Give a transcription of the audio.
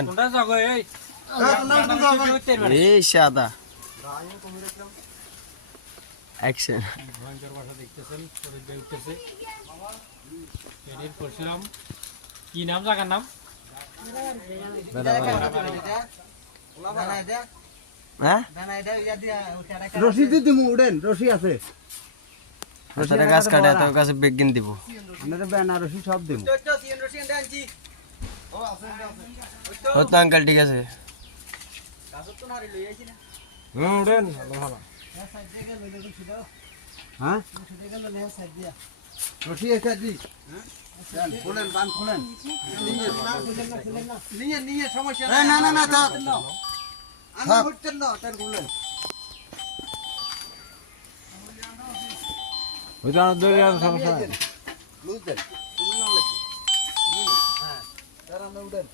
কোনটা যাগো এই সাদা অ্যাকশন ভয়ঙ্কর ভাষা দেখতেছেন শরীর বেয়ে উঠতেছে এডিট করছিলাম কি নাম জায়গার নাম হ্যাঁ রশি দি দিমু উড়েন রশি আছে রশিটা গাছ কাটে তো গাছে বেগিন দিব আপনাদের বেনারসি সব দিমু ও তো আঙ্কেল ঠিক আছে উড়েন ভালো হ্যাঁ রশি এসে দি খুলেন বান খুলেন নিয়ে সমস্যা না না না থাক আমি হচ্ছেন না তার খুলেন ওইটা দৌড়ে সমস্যা বুঝলেন তুমি না লাগবে হ্যাঁ তারা উড়েন